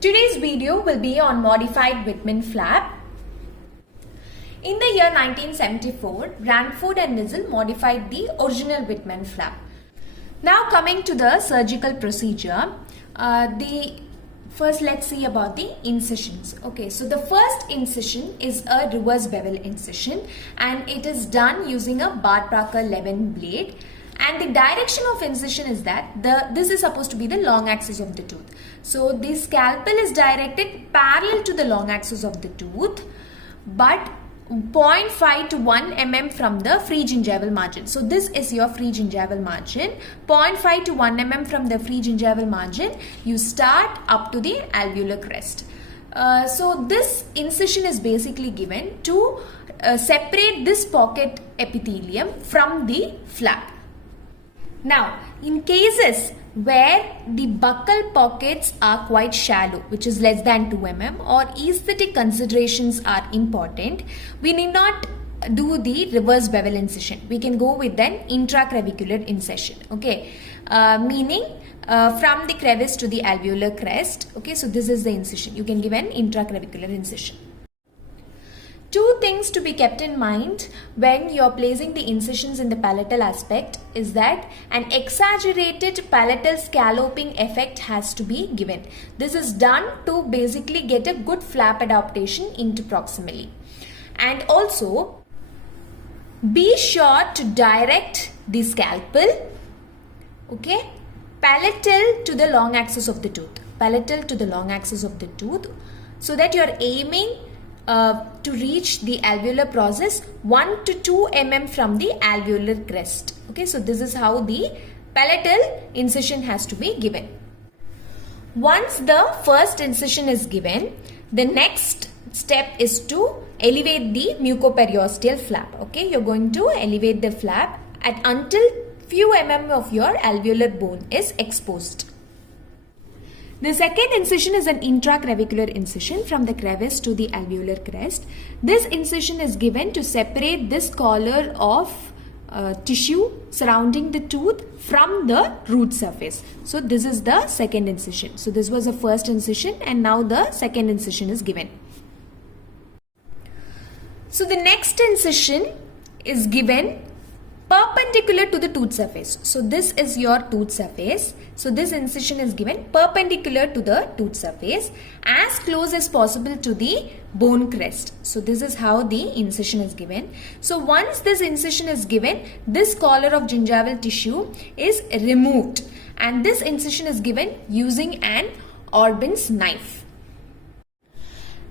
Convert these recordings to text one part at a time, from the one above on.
Today's video will be on modified Whitman flap. In the year 1974, Ranford and Nissl modified the original Whitman flap. Now coming to the surgical procedure, first let's see about the incisions. Okay, so the first incision is a reverse bevel incision and it is done using a Bart-Parker Levin blade. And the direction of incision is that this is supposed to be the long axis of the tooth. So the scalpel is directed parallel to the long axis of the tooth, but 0.5 to 1 mm from the free gingival margin. So this is your free gingival margin. 0.5 to 1 mm from the free gingival margin, you start up to the alveolar crest. So this incision is basically given to separate this pocket epithelium from the flap. Now, in cases where the buccal pockets are quite shallow, which is less than 2 mm, or aesthetic considerations are important, we need not do the reverse bevel incision. We can go with an intraclavicular incision, okay, meaning from the crevice to the alveolar crest. Okay, so this is the incision. You can give an intraclavicular incision. Two things to be kept in mind when you are placing the incisions in the palatal aspect is that an exaggerated palatal scalloping effect has to be given. This is done to basically get a good flap adaptation interproximally. And also, be sure to direct the scalpel, okay, palatal to the long axis of the tooth, palatal to the long axis of the tooth, so that you are aiming to reach the alveolar process 1 to 2 mm from the alveolar crest. Okay, so this is how the palatal incision has to be given. Once the first incision is given, the next step is to elevate the mucoperiosteal flap. Okay, you're going to elevate the flap until few mm of your alveolar bone is exposed. The second incision is an intraclavicular incision from the crevice to the alveolar crest. This incision is given to separate this collar of tissue surrounding the tooth from the root surface. So this is the second incision. So this was the first incision and now the second incision is given. So the next incision is given perpendicular to the tooth surface. So this is your tooth surface. So this incision is given perpendicular to the tooth surface as close as possible to the bone crest. So this is how the incision is given. So once this incision is given, this collar of gingival tissue is removed and this incision is given using an Orban's knife.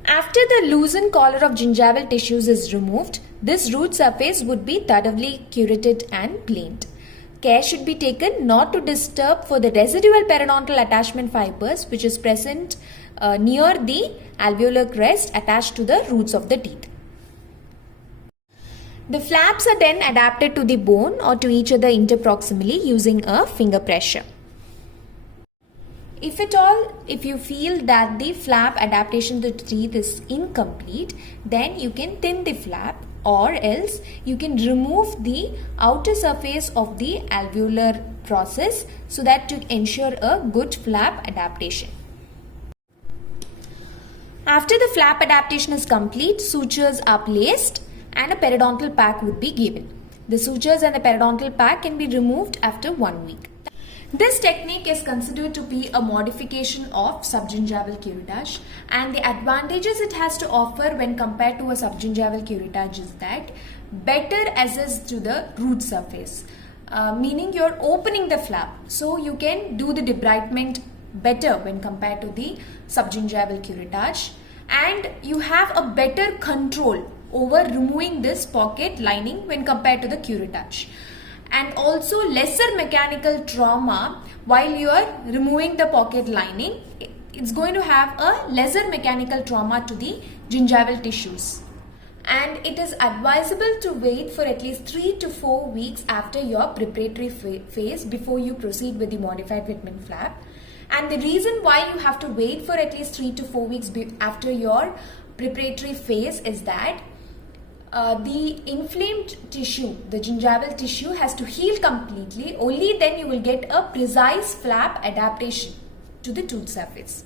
After the loosened collar of gingival tissues is removed, this root surface would be thoroughly curated and planed. Care should be taken not to disturb for the residual periodontal attachment fibers which is present near the alveolar crest attached to the roots of the teeth. The flaps are then adapted to the bone or to each other interproximally using a finger pressure. If at all, if you feel that the flap adaptation to the teeth is incomplete, then you can thin the flap or else you can remove the outer surface of the alveolar process so that to ensure a good flap adaptation. After the flap adaptation is complete, sutures are placed and a periodontal pack would be given. The sutures and the periodontal pack can be removed after 1 week. This technique is considered to be a modification of subgingival curettage, and the advantages it has to offer when compared to a subgingival curettage is that better access to the root surface, meaning you're opening the flap, so you can do the debridement better when compared to the subgingival curettage, and you have a better control over removing this pocket lining when compared to the curettage. And also lesser mechanical trauma while you are removing the pocket lining. It's going to have a lesser mechanical trauma to the gingival tissues. And it is advisable to wait for at least 3 to 4 weeks after your preparatory phase before you proceed with the modified Whitman flap. And the reason why you have to wait for at least 3 to 4 weeks after your preparatory phase is that the inflamed tissue, the gingival tissue, has to heal completely. Only then you will get a precise flap adaptation to the tooth surface.